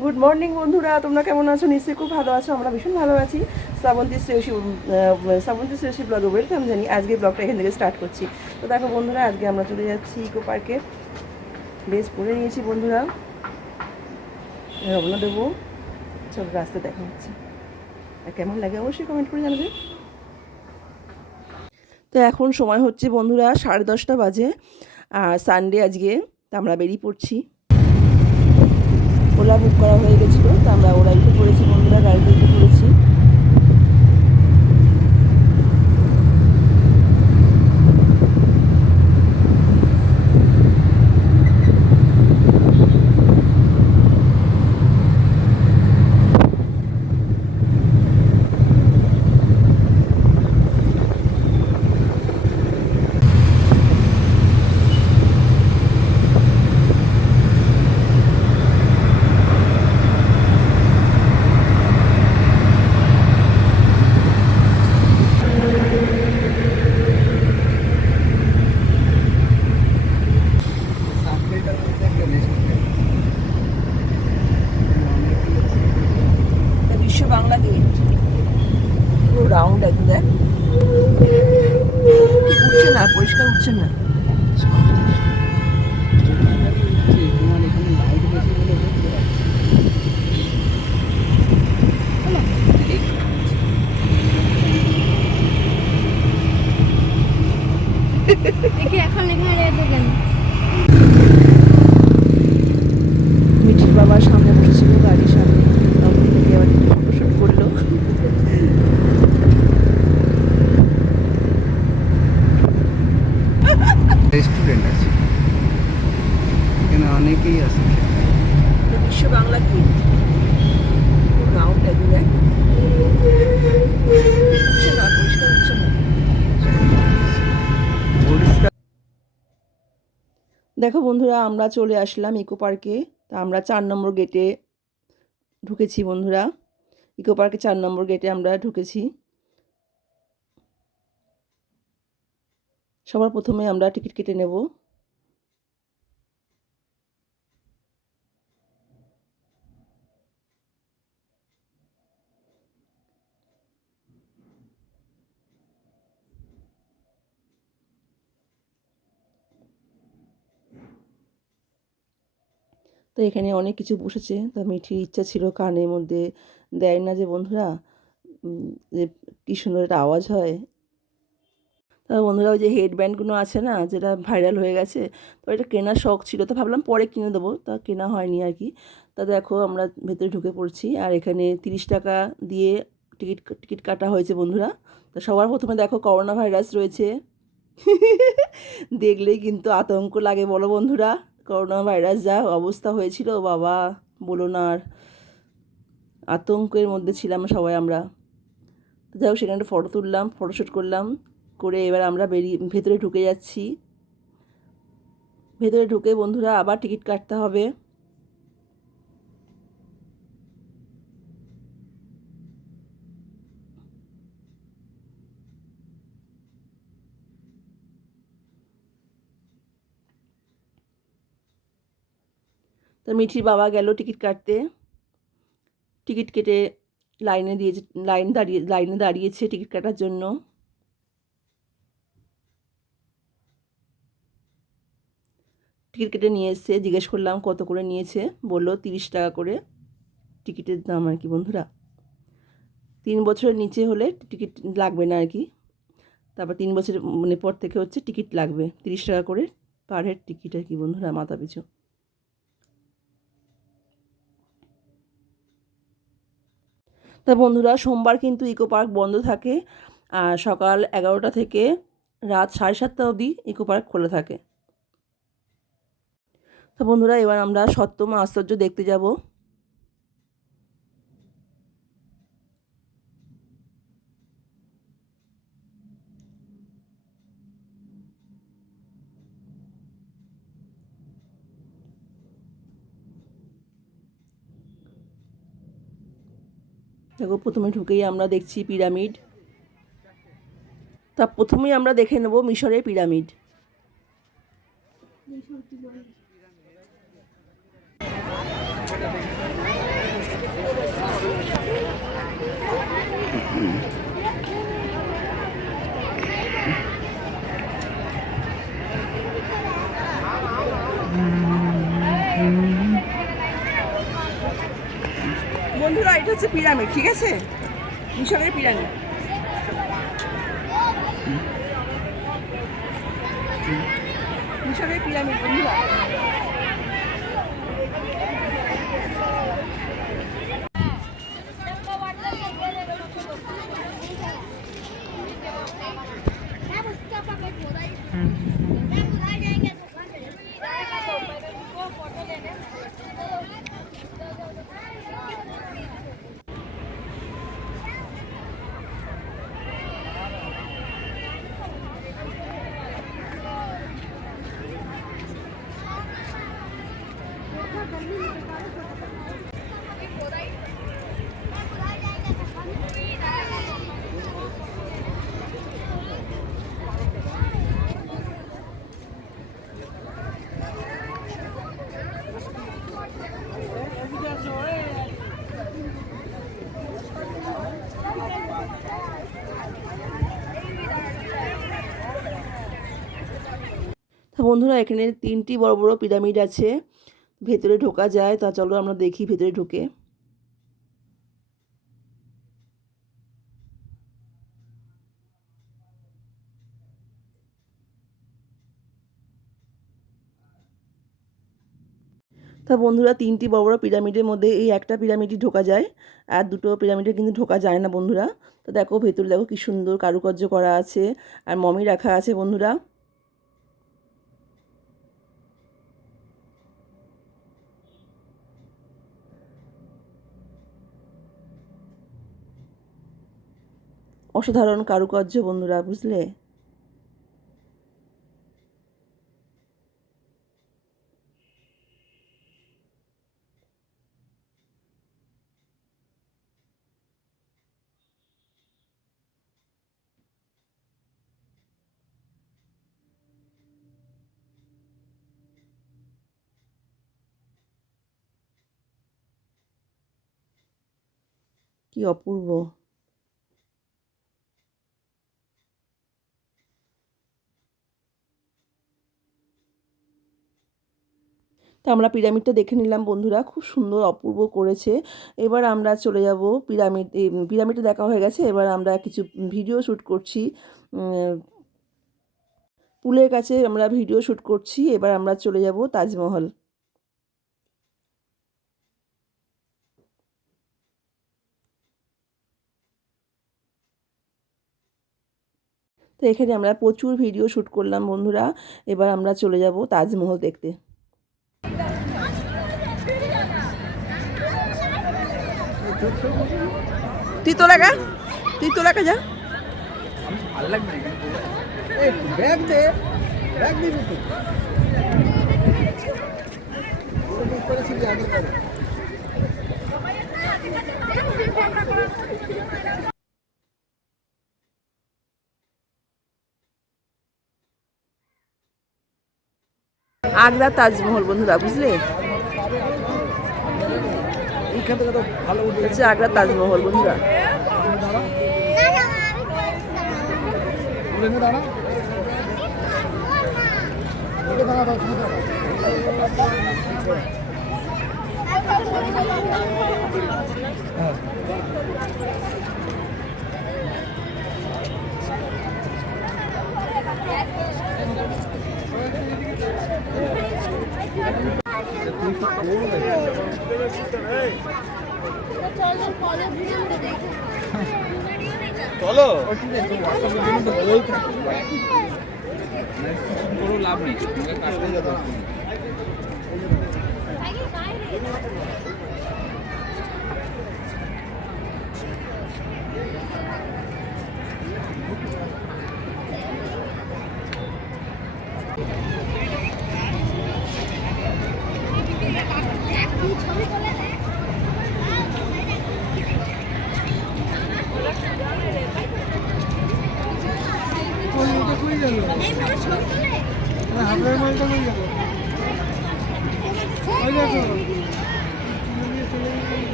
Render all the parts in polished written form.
Good morning বন্ধুরা, তোমরা কেমন আছো? নিশ্চয়ই খুব ভালো আছো। আমরা ভীষণ ভালো আছি। শ্রাবন্তী শ্রেয়সী ব্লগে ওয়েলকাম জানি। আজকে ব্লগটা এখান থেকে স্টার্ট করছি। তো দেখো বন্ধুরা, আজকে আমরা চলে যাচ্ছি ইকো পার্কে। বেশ পরে নিয়েছি বন্ধুরা, রওনা দেবো। চল রাস্তা দেখা হচ্ছে। আর কেমন লাগে অবশ্যই কমেন্ট করে জানাবে। তো এখন সময় হচ্ছে বন্ধুরা 10:30 বাজে, আর সানডে আজকে। তা আমরা বেরিয়ে পড়ছি। ওলা বুক করা হয়ে গেছিলো, তো আমরা ওলা উঠে পড়েছি বন্ধুরা, গাড়িতে উঠে পড়েছি। বিশ্ব বাংলা গেট পুরো রাউন্ড একদম দেখ, উঠছে না, পরিষ্কার উঠছে না। এখন এখানে দেখেন মিঠির বাবার সামনে বসেছিল গাড়ির সামনে, তখন থেকে আবার ফটোশুট করলো। রেস্টুরেন্ট আছে, এখানে অনেকেই আছে। তো বিশ্ব বাংলা গেট রাউন্ড একদম দেখ, উঠছে না, পরিষ্কার উঠছে না। দেখো বন্ধুরা, আমরা চলে আসলাম ইকো পার্কে। তা আমরা 4 নম্বর গেটে ঢুকেছি বন্ধুরা। ইকো পার্কে 4 নম্বর গেটে আমরা ঢুকেছি। সবার প্রথমে আমরা টিকিট কেটে নেব। তো এখানে অনেক কিছু বসেছে। তা মিঠির ইচ্ছা ছিল কানের মধ্যে দেয় না যে বন্ধুরা, যে কী সুন্দর একটা আওয়াজ হয়। তা বন্ধুরা, ওই যে হেডব্যান্ডগুলো আছে না, যেটা ভাইরাল হয়ে গেছে, তো এটা কেনার শখ ছিল, তো ভাবলাম পরে কিনে দেবো, তা কেনা হয়নি আর কি। তা দেখো আমরা ভেতরে ঢুকে পড়ছি, আর এখানে 30 টাকা দিয়ে টিকিট টিকিট কাটা হয়েছে বন্ধুরা। তা সবার প্রথমে দেখো করোনা ভাইরাস রয়েছে। দেখলেই কিন্তু আতঙ্ক লাগে, বলো বন্ধুরা। করোনা ভাইরাস যা অবস্থা হয়েছিল বাবা, বলো না আর। আতঙ্কের মধ্যে ছিলাম সবাই আমরা। তো যাই হোক, সেখানে একটা ফটো তুললাম, ফটোশ্যুট করলাম, করে এবার আমরা ভেতরে ঢুকে যাচ্ছি। ভেতরে ঢুকে বন্ধুরা আবার টিকিট কাটতে হবে। তো মিঠির বাবা গেল টিকিট কাটতে। টিকিট কেটে লাইনে দিয়েছে, লাইনে দাঁড়িয়েছে টিকিট কাটার জন্য। টিকিট কেটে নিয়ে এসছে, জিজ্ঞেস করলাম কত করে নিয়েছে, বললো 30 টাকা করে টিকিটের দাম আর কি বন্ধুরা। 3 বছরের নিচে হলে টিকিট লাগবে না আর কি। তারপর 3 বছর মানে পর থেকে হচ্ছে টিকিট লাগবে, 30 টাকা করে পার হেড টিকিট আর কি বন্ধুরা, মাথা পিছু। তা বন্ধুরা, সোমবার কিন্তু ইকো পার্ক বন্ধ থাকে, আর সকাল 11টা থেকে রাত 7:30 অবধি ইকো পার্ক খোলা থাকে। তো বন্ধুরা, এবার আমরা সপ্তম আশ্চর্য দেখতে যাব। দেখো, প্রথমে ঢুকেই আমরা দেখছি পিরামিড। তা প্রথমেই আমরা দেখে নেব মিশরের পিরামিড। বন্ধুরা এটা হচ্ছে পিরামিড, ঠিক আছে, মিশরের পিরামিড। মিশরের পিরামিড বন্ধুরা। তো বন্ধুরা এখানে 3টি বড় বড় পিরামিড আছে, ভেতরে ঢোকা যায়। তা চলো আমরা দেখি ভেতরে ঢুকে। তা বন্ধুরা 3টি বড় বড় পিরামিডের মধ্যে এই একটা পিরামিডই ঢোকা যায়, আর দুটো পিরামিডে কিন্তু ঢোকা যায় না বন্ধুরা। তো দেখো ভেতরে দেখো কি সুন্দর কারুকার্য করা আছে, আর মমি রাখা আছে বন্ধুরা। অসাধারণ কারুকার্য বন্ধুরা, বুঝলে। কি অপূর্ব। তো আমরা পিরামিডটা দেখে নিলাম বন্ধুরা, খুব সুন্দর অপূর্ব করেছে। এবার আমরা চলে যাব পিরামিডটা দেখা হয়ে গেছে, এবার আমরা কিছু ভিডিও শ্যুট করছি। পুলের কাছে আমরা ভিডিও শ্যুট করছি। এবার আমরা চলে যাব তাজমহল। তো এখানে আমরা প্রচুর ভিডিও শ্যুট করলাম বন্ধুরা। এবার আমরা চলে যাব তাজমহল দেখতে। তুই তো লাগা যা। ব্যাগ দে, ব্যাগ দিবি তো। আগ্রা তাজমহল বন্ধুরা, বুঝলে, এইখান থেকে তো ভালো হচ্ছে আগ্রা তাজমহল বন্ধুরা। দাঁড়া চলো লাভ নেই, কাটতে যেতে হাফের মালটা হয়ে যাবো।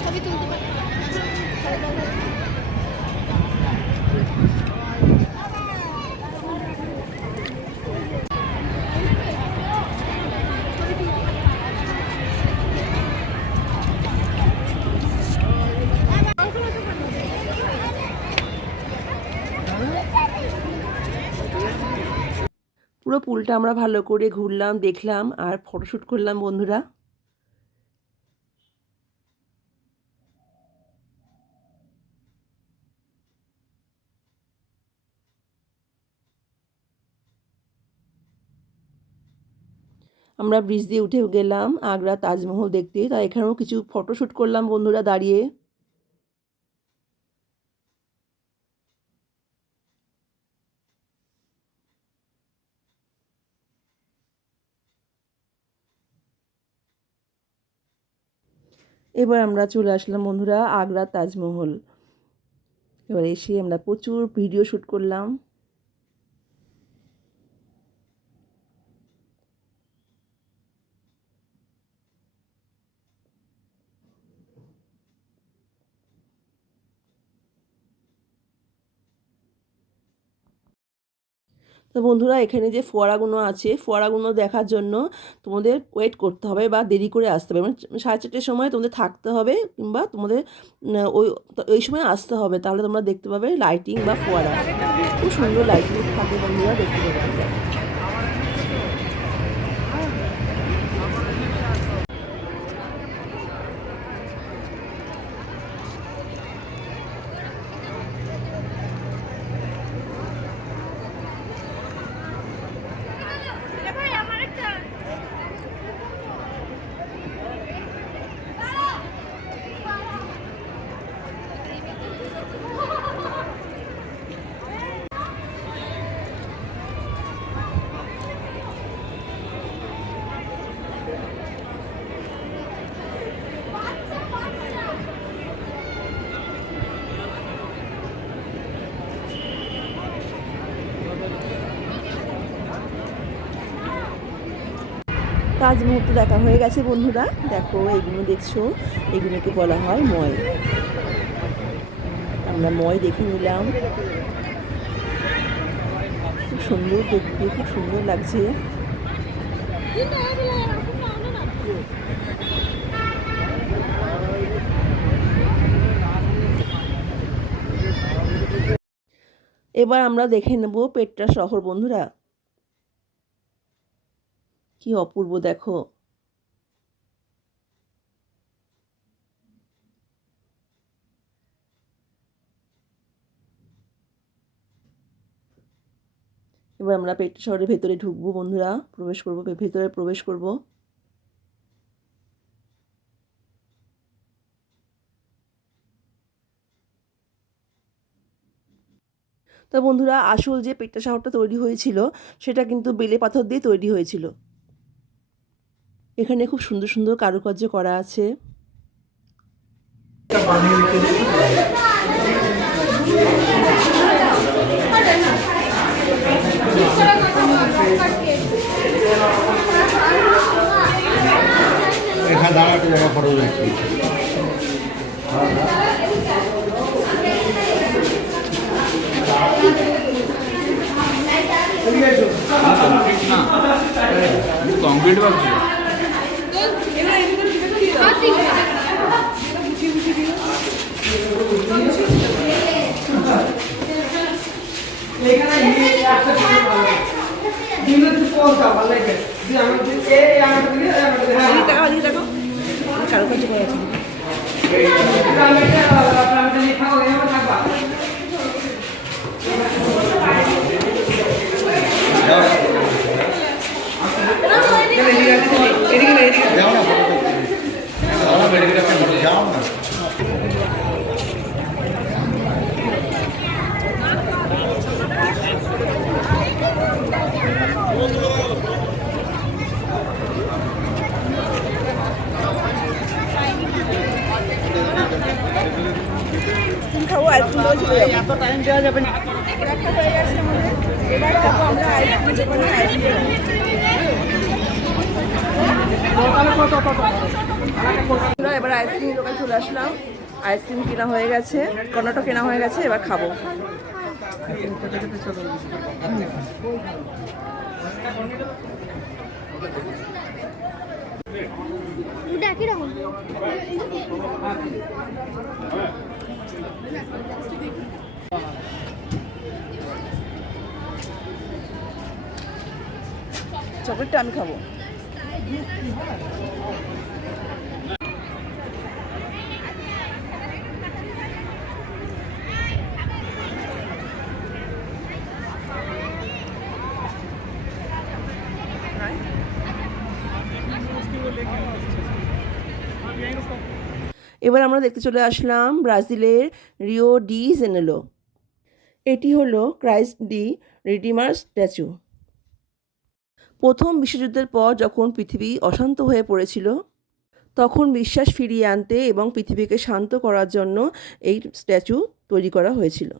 ছবি তুলতে পারি। পুরো পুলটা আমরা ভালো করে ঘুরলাম, দেখলাম আর ফটোশ্যুট করলাম বন্ধুরা। আমরা ব্রিজ দিয়ে উঠে গেলাম আগ্রা তাজমহল দেখতে। তাই এখানেও কিছু ফটোশ্যুট করলাম বন্ধুরা দাঁড়িয়ে। এবার আমরা চলে আসলাম বন্ধুরা আগ্রা তাজমহল। এবার এসে আমরা প্রচুর ভিডিও শ্যুট করলাম। তো বন্ধুরা এখানে যে ফোয়ারাগুলো আছে, ফোয়ারাগুলো দেখার জন্য তোমাদের ওয়েট করতে হবে বা দেরি করে আসতে হবে, মানে 4:30টার সময় তোমাদের থাকতে হবে কিংবা তোমাদের ওই সময় আসতে হবে, তাহলে তোমরা দেখতে পাবে লাইটিং বা ফোয়ারা। খুব সুন্দর লাইটিং থাকে বন্ধুরা, দেখতে পাবে। তাজমহল তো দেখা হয়ে গেছে বন্ধুরা। দেখো এইগুলো দেখছো, এগুলোকে বলা হয় ময়। আমরা ময় দেখে নিলাম, খুব সুন্দর দেখতে, খুব সুন্দর লাগছে। এবার আমরা দেখে নেব পেট্রা শহর বন্ধুরা। কি অপূর্ব দেখো। এবার আমরা পেট্রা শহরের ভেতরে ঢুকবো বন্ধুরা, প্রবেশ করবো, ভেতরে প্রবেশ করব। তো বন্ধুরা আসল যে পেট্রা শহরটা তৈরি হয়েছিল সেটা কিন্তু বেলে পাথর দিয়ে তৈরি হয়েছিল। এখানে খুব সুন্দর সুন্দর কারুকার্য করা আছে। এখানে দাঁড়াতে জায়গা ফটো রাখছি। কংক্রিট ভাবছি কারুকার্য করা আছে। যাও না। খাবো আইসক্রিম চলে যাবো। এত টাইম দেওয়া যাবে না। এবার খাবো আমরা আইসক্রিম। এবার আইসক্রিম দোকানে চলে আসলাম, আইসক্রিম কেনা হয়ে গেছে, কর্নাটক কেনা হয়ে গেছে, এবার খাবো। একই রকম। চকলেটটা আমি খাবো। এবার আমরা দেখতে চলে আসলাম ব্রাজিলের রিও ডি জেনেলো। এটি হলো ক্রাইস্ট ডি রিডিমার স্ট্যাচু। প্রথম বিশ্বযুদ্ধের পর যখন পৃথিবী অশান্ত হয়ে পড়েছিল, তখন বিশ্বাস ফিরিয়ে আনতে এবং পৃথিবীকে শান্ত করার জন্য এই স্ট্যাচু তৈরি করা হয়েছিল।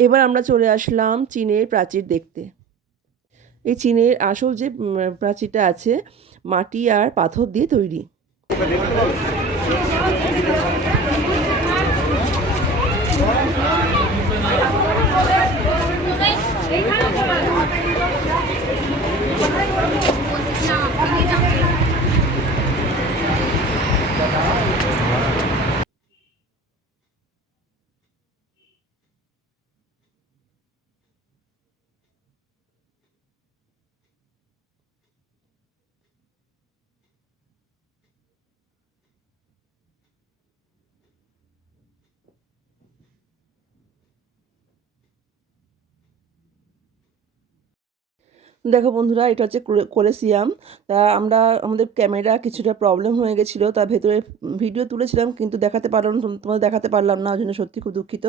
এবার আমরা চলে আসলাম চীনের প্রাচীর দেখতে। এই চীনের আসল যে প্রাচীরটা আছে মাটি আর পাথর দিয়ে তৈরি। দেখো বন্ধুরা, এটা হচ্ছে কোলেসিয়াম। তা আমাদের ক্যামেরা কিছুটা প্রবলেম হয়ে গেছিলো, তার ভেতরে ভিডিও তুলেছিলাম কিন্তু দেখাতে পারলাম, তোমাদের দেখাতে পারলাম না, ওই জন্য সত্যি খুব দুঃখিত।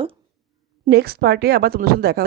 নেক্সট পার্টে আবার তোমাদের সাথে দেখা